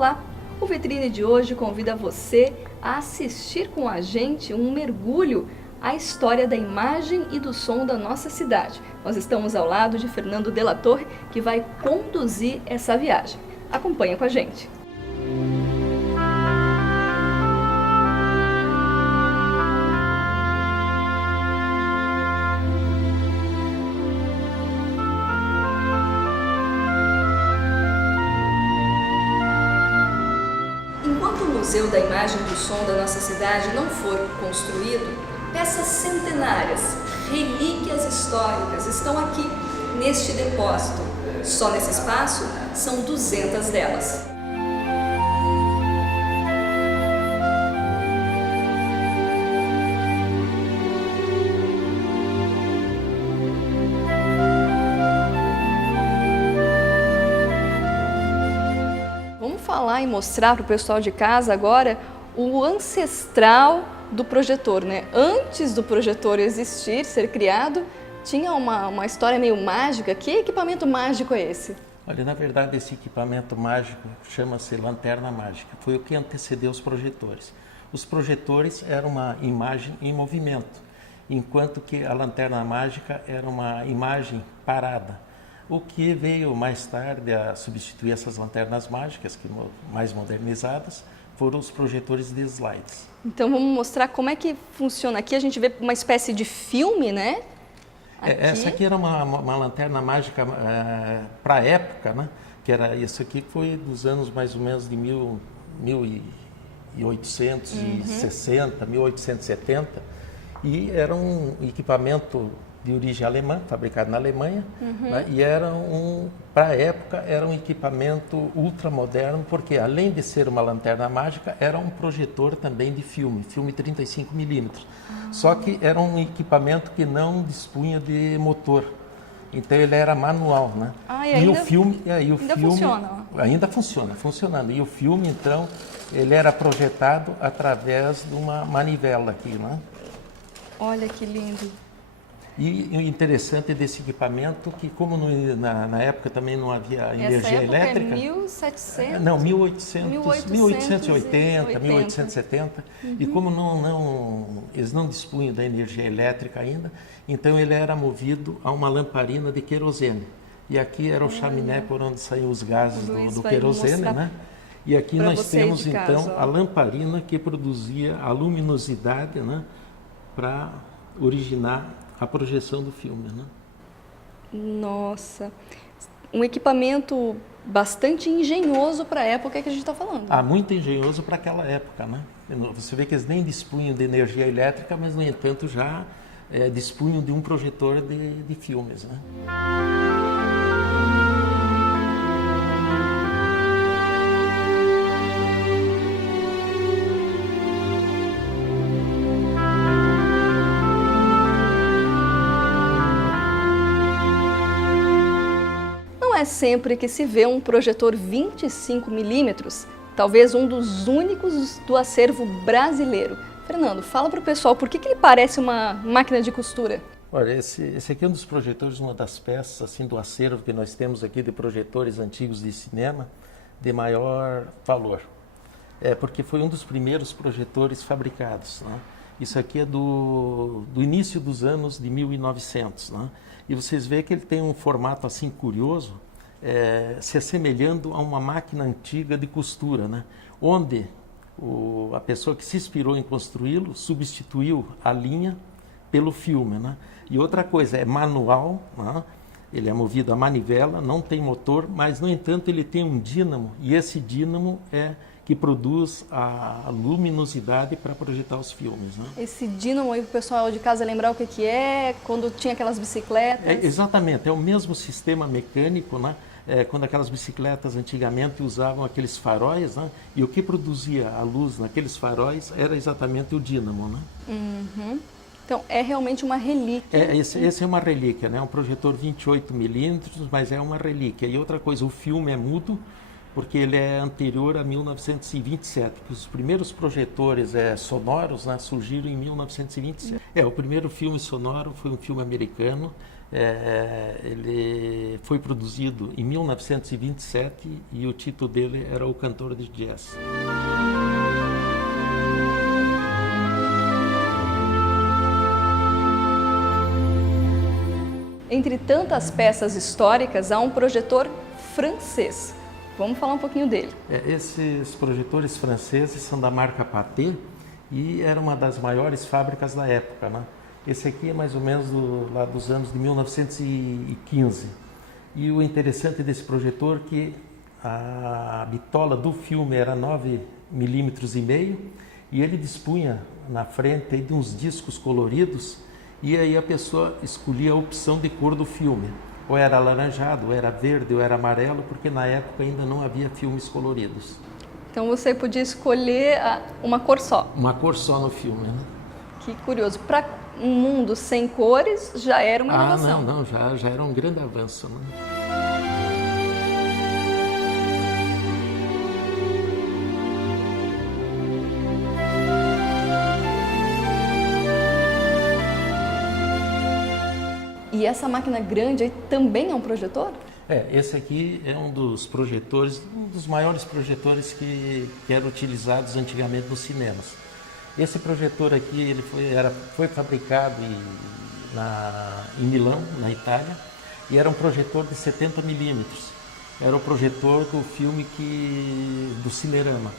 Olá! O Vitrine de hoje convida você a assistir com a gente um mergulho à história da imagem e do som da nossa cidade. Nós estamos ao lado de Fernando Della Torre, que vai conduzir essa viagem. Acompanha com a gente! O Museu da Imagem e do Som da nossa cidade não for construído, peças centenárias, relíquias históricas estão aqui neste depósito. Só nesse espaço são 200 delas. Falar e mostrar para o pessoal de casa agora o ancestral do projetor, né? Antes do projetor existir, ser criado, tinha uma história meio mágica. Que equipamento mágico é esse? Olha, na verdade esse equipamento mágico chama-se lanterna mágica. Foi o que antecedeu os projetores. Os projetores eram uma imagem em movimento, enquanto que a lanterna mágica era uma imagem parada. O que veio mais tarde a substituir essas lanternas mágicas, que mais modernizadas, foram os projetores de slides. Então vamos mostrar como é que funciona. Aqui a gente vê uma espécie de filme, né? Essa aqui era uma lanterna mágica para a época, né? Que era isso aqui, que foi dos anos mais ou menos de 1860, 1870. E era um equipamento de origem alemã, fabricado na Alemanha, né? E era para a época, era um equipamento ultramoderno, porque além de ser uma lanterna mágica, era um projetor também de filme 35mm. Só que era um equipamento que não dispunha de motor, então ele era manual, né? Ainda funciona? Ainda funciona, funcionando. E o filme, então, ele era projetado através de uma manivela aqui, né? Olha que lindo! E o interessante desse equipamento que, como na época também não havia energia elétrica... É 1700? Não, 1880, 1870. E como eles não dispunham da energia elétrica ainda, então ele era movido a uma lamparina de querosene. E aqui era o chaminé por onde saíam os gases do querosene, né? E aqui nós temos, então, a lamparina que produzia a luminosidade, né, para originar a projeção do filme, né? Nossa, um equipamento bastante engenhoso para a época que a gente está falando. Muito engenhoso para aquela época, né? Você vê que eles nem dispunham de energia elétrica, mas, no entanto, já dispunham de um projetor de filmes, né? É sempre que se vê um projetor 25mm, talvez um dos únicos do acervo brasileiro. Fernando, fala para o pessoal, por que ele parece uma máquina de costura? Olha, esse aqui é um dos projetores, uma das peças assim, do acervo que nós temos aqui de projetores antigos de cinema de maior valor. Porque foi um dos primeiros projetores fabricados, né? Isso aqui é do início dos anos de 1900, né? E vocês veem que ele tem um formato assim curioso, se assemelhando a uma máquina antiga de costura, né? Onde a pessoa que se inspirou em construí-lo substituiu a linha pelo filme, né? E outra coisa, é manual, né? Ele é movido a manivela, não tem motor, mas, no entanto, ele tem um dínamo, e esse dínamo é que produz a luminosidade para projetar os filmes, né? Esse dínamo aí, para o pessoal de casa lembrar o que é, quando tinha aquelas bicicletas? Exatamente, é o mesmo sistema mecânico, né? Quando aquelas bicicletas antigamente usavam aqueles faróis, né? E o que produzia a luz naqueles faróis era exatamente o dínamo, né? Então, é realmente uma relíquia. Esse é uma relíquia, né? Um projetor 28mm, mas é uma relíquia. E outra coisa, o filme é mudo, porque ele é anterior a 1927, porque os primeiros projetores sonoros, né, surgiram em 1927. O primeiro filme sonoro foi um filme americano, Ele foi produzido em 1927 e o título dele era O Cantor de Jazz. Entre tantas peças históricas, há um projetor francês. Vamos falar um pouquinho dele. Esses projetores franceses são da marca Pathé e era uma das maiores fábricas da época, né? Esse aqui é mais ou menos lá dos anos de 1915. E o interessante desse projetor é que a bitola do filme era 9,5 milímetros e ele dispunha na frente de uns discos coloridos e aí a pessoa escolhia a opção de cor do filme. Ou era alaranjado, ou era verde, ou era amarelo, porque na época ainda não havia filmes coloridos. Então você podia escolher uma cor só. Uma cor só no filme, né? Que curioso. Para um mundo sem cores já era uma inovação. Não, já era um grande avanço, né? E essa máquina grande aí também é um projetor? Esse aqui é um dos projetores, um dos maiores projetores que eram utilizados antigamente nos cinemas. Esse projetor aqui ele foi fabricado em Milão, na Itália, e era um projetor de 70 milímetros. Era o projetor do filme do Cinerama.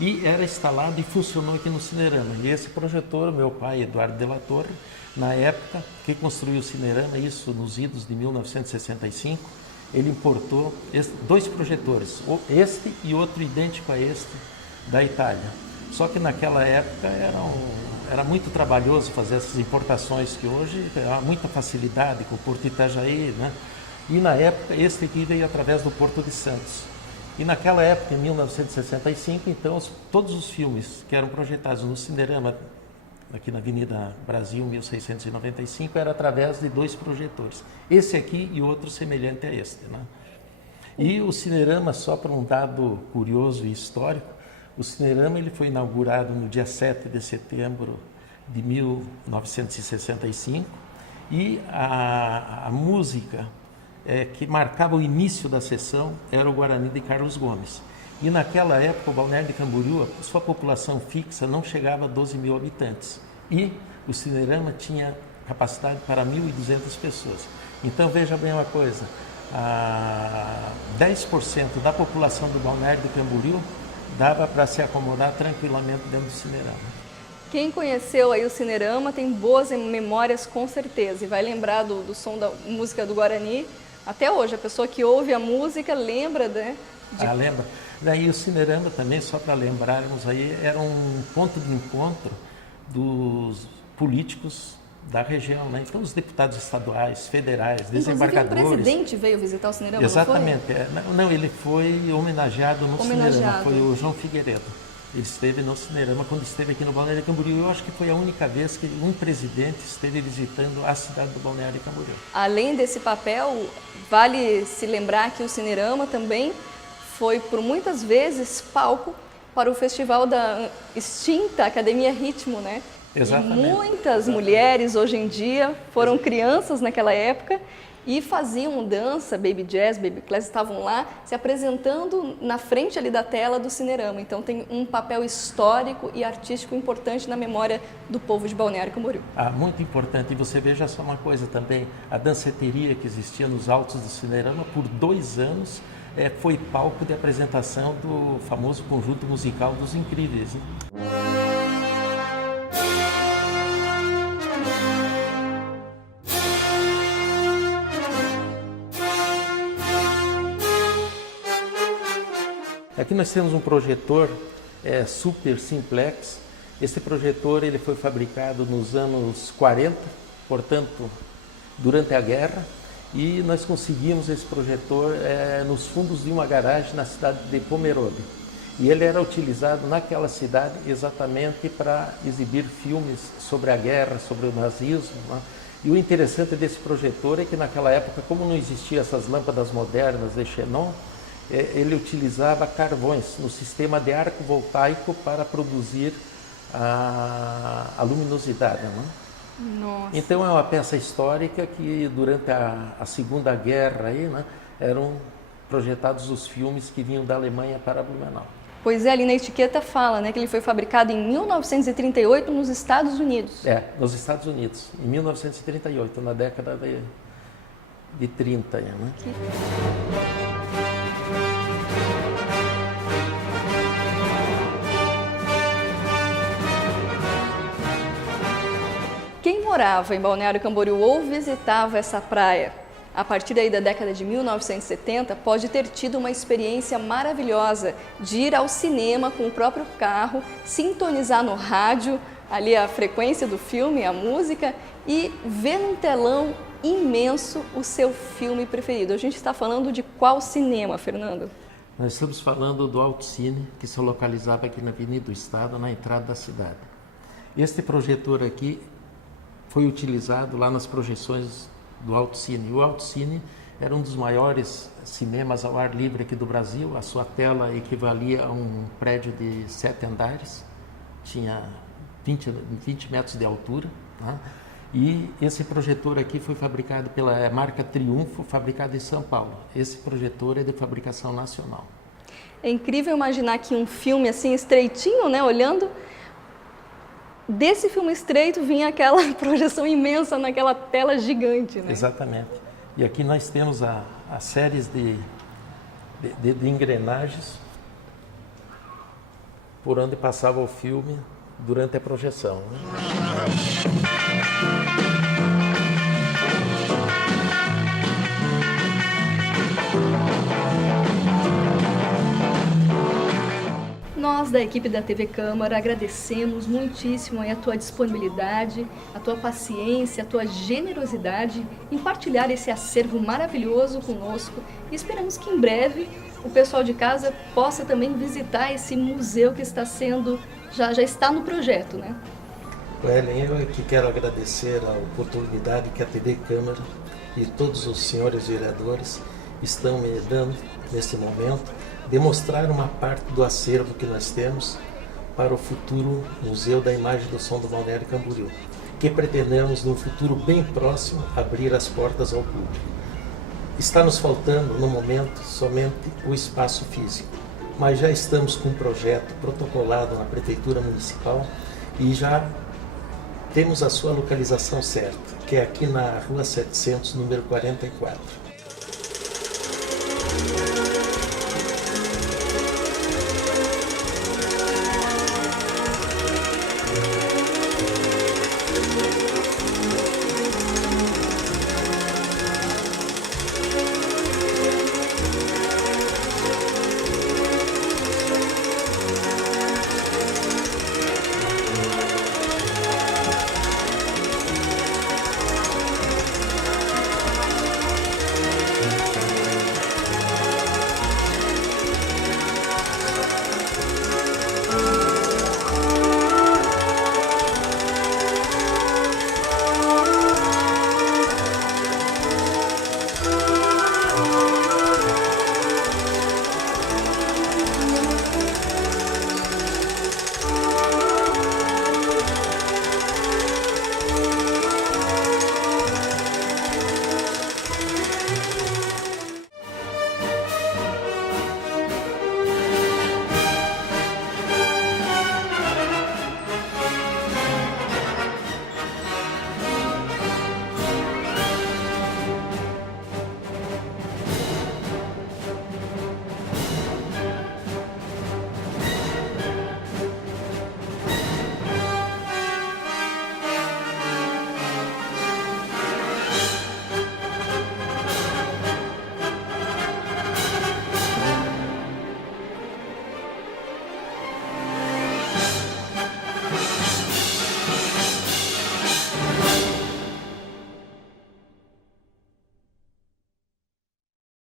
E era instalado e funcionou aqui no Cinerama. E esse projetor, meu pai, Eduardo de la Torre, na época que construiu o Cinerama, isso nos idos de 1965, ele importou dois projetores, este e outro idêntico a este, da Itália. Só que naquela época era muito trabalhoso fazer essas importações, que hoje há muita facilidade com o Porto de Itajaí, né? E na época este aqui veio através do Porto de Santos. E naquela época, em 1965, então, todos os filmes que eram projetados no Cinerama, aqui na Avenida Brasil, 1695, era através de dois projetores. Esse aqui e outro semelhante a este, né? E o Cinerama, só para um dado curioso e histórico, o Cinerama ele foi inaugurado no dia 7 de setembro de 1965 e a música que marcava o início da sessão era o Guarani de Carlos Gomes. E naquela época o Balneário de Camboriú, sua população fixa não chegava a 12 mil habitantes. E o Cinerama tinha capacidade para 1.200 pessoas. Então veja bem uma coisa, 10% da população do Balneário de Camboriú dava para se acomodar tranquilamente dentro do Cinerama. Quem conheceu aí o Cinerama tem boas memórias com certeza e vai lembrar do som da música do Guarani. Até hoje, a pessoa que ouve a música lembra, né? Lembra. Daí o Cinerama também, só para lembrarmos aí, era um ponto de encontro dos políticos da região, né? Então os deputados estaduais, federais, desembargadores. Inclusive o presidente veio visitar o Cinerama, exatamente. Não foi? Não, ele foi homenageado no Cinerama, foi o João Figueiredo. Ele esteve no Cinerama quando esteve aqui no Balneário de Camboriú. Eu acho que foi a única vez que um presidente esteve visitando a cidade do Balneário de Camboriú. Além desse papel, vale se lembrar que o Cinerama também foi por muitas vezes palco para o festival da extinta Academia Ritmo, né? Exatamente. E muitas mulheres hoje em dia foram crianças naquela época e faziam dança, baby jazz, baby class, estavam lá se apresentando na frente ali da tela do Cinerama. Então tem um papel histórico e artístico importante na memória do povo de Balneário Camboriú. Muito importante. E você veja só uma coisa também, a danceteria que existia nos altos do Cinerama por 2 anos foi palco de apresentação do famoso conjunto musical dos Incríveis, né? Aqui nós temos um projetor super simplex. Esse projetor ele foi fabricado nos anos 40, portanto, durante a guerra, e nós conseguimos esse projetor nos fundos de uma garagem na cidade de Pomerode. E ele era utilizado naquela cidade exatamente para exibir filmes sobre a guerra, sobre o nazismo, né? E o interessante desse projetor é que naquela época, como não existiam essas lâmpadas modernas de xenon, ele utilizava carvões no sistema de arco voltaico para produzir a luminosidade, né? Nossa. Então é uma peça histórica que durante a Segunda Guerra aí, né, eram projetados os filmes que vinham da Alemanha para Blumenau. Pois é, ali na etiqueta fala, né, que ele foi fabricado em 1938 nos Estados Unidos. É, nos Estados Unidos, em 1938, na década de 30. Né? Quem morava em Balneário Camboriú ou visitava essa praia a partir aí da década de 1970 pode ter tido uma experiência maravilhosa de ir ao cinema com o próprio carro, sintonizar no rádio ali a frequência do filme, a música e ver num telão imenso o seu filme preferido. A gente está falando de qual cinema, Fernando? Nós estamos falando do Autocine, que se localizava aqui na Avenida do Estado, na entrada da cidade. Este projetor aqui foi utilizado lá nas projeções do Autocine. O Autocine era um dos maiores cinemas ao ar livre aqui do Brasil. A sua tela equivalia a um prédio de 7 andares, tinha 20 metros de altura. Tá? E esse projetor aqui foi fabricado pela marca Triunfo, fabricado em São Paulo. Esse projetor é de fabricação nacional. É incrível imaginar que um filme assim estreitinho, né, olhando, desse filme estreito vinha aquela projeção imensa naquela tela gigante, né? Exatamente. E aqui nós temos as séries de engrenagens por onde passava o filme durante a projeção. Né? Nós da equipe da TV Câmara agradecemos muitíssimo a tua disponibilidade, a tua paciência, a tua generosidade em partilhar esse acervo maravilhoso conosco e esperamos que em breve o pessoal de casa possa também visitar esse museu que está sendo, já está no projeto, né? Ellen, eu que quero agradecer a oportunidade que a TV Câmara e todos os senhores vereadores estão me dando nesse momento, demonstrar uma parte do acervo que nós temos para o futuro Museu da Imagem do Som do Balneário Camboriú, que pretendemos, num futuro bem próximo, abrir as portas ao público. Está nos faltando, no momento, somente o espaço físico, mas já estamos com um projeto protocolado na Prefeitura Municipal e já temos a sua localização certa, que é aqui na Rua 700, número 44.